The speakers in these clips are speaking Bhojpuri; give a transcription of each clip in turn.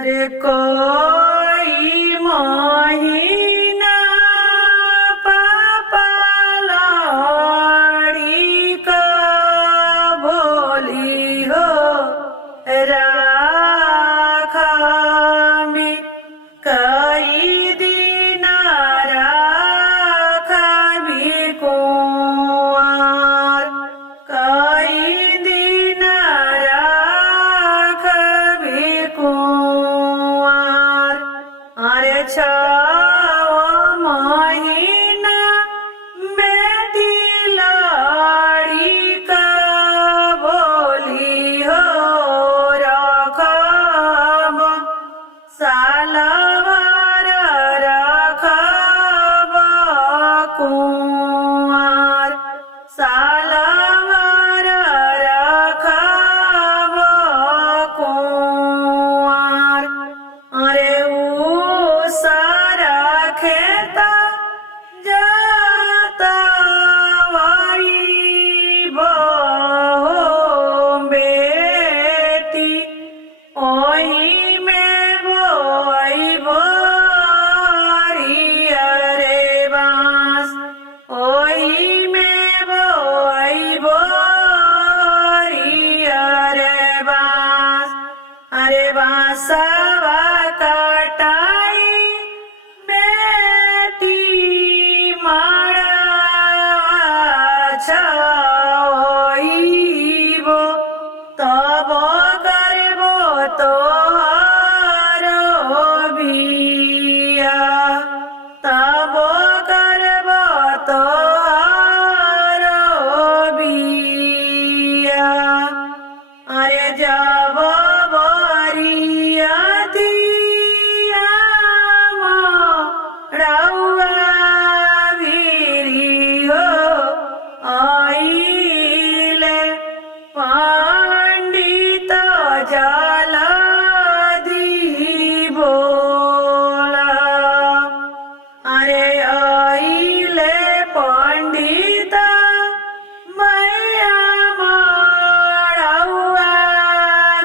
अरे कोई महीना पापा लड़ी का बोली हो राखा में कई दिन राखा भी कुंवर कई दिन राखा भी कुंवर अरे छव महीना बेटी लाड़ी का बोली हो रखब सालभर रखब कुंवर सालभर रखब कुंवर अरे सारा खेता जाता वही बहो बेटी ओही में बोई बोरी अरे बांस ओही में बोई बोरी अरे बांसवा कटाई बेटी माड़ा छाइबो तब करबो तोहरो बिया तब करबो तोहरो बिया अरे जब बरियातिया रउआ भिरी हो आइले पंडित जलदी बोला अरे आइले पंडित मैया रउआ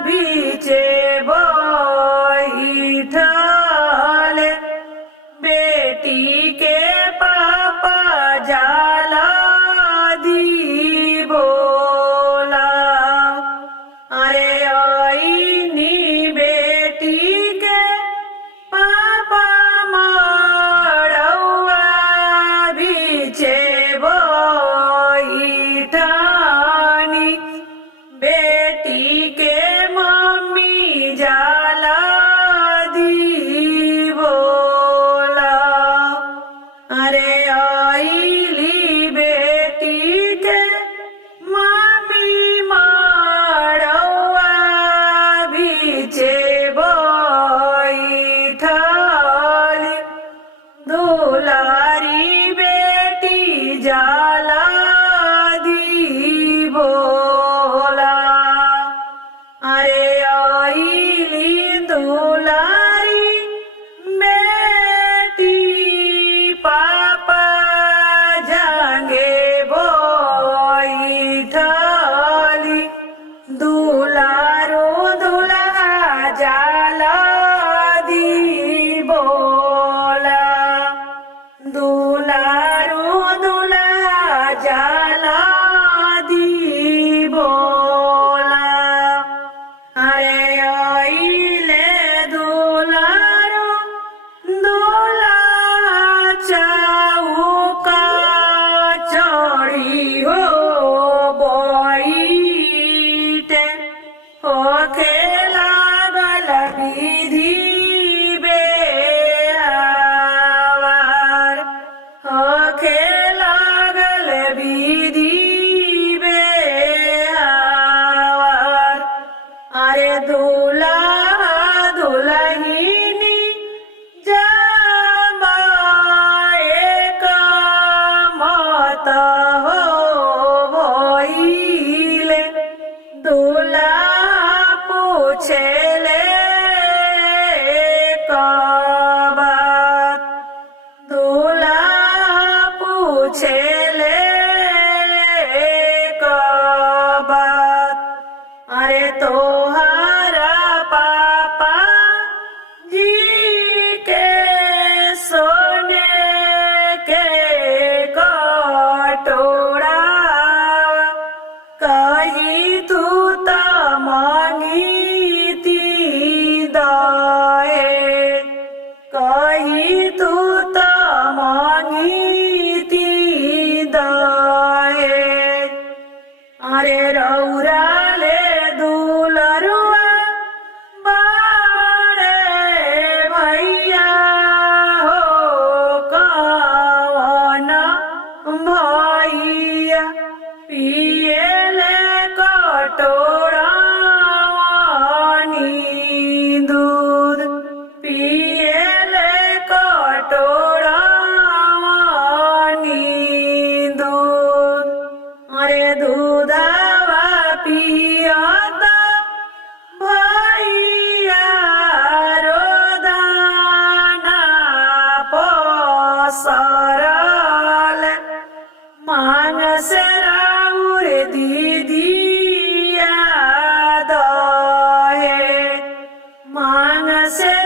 बीचे बैठल बेटी के पापा जाला दी बोला अरे आईनी बेटी के पापा मरउआ बीचे बैठानी बेटी के मम्मी जाला दी बोला अरे आईली बेटी के मम्मी मरउआ बीचे बैठली दुलारी बेटी जाला दी बोला अरे आईली दुलारी बेटी पापा जांगे बैठली दुलारो दुल्हा जाला दी बोला दुलारो दुल्हा जाला दी बोला अरे आइले दुलारो दुल्हा चौका चढ़ी हो बैठे होके लागल विधि से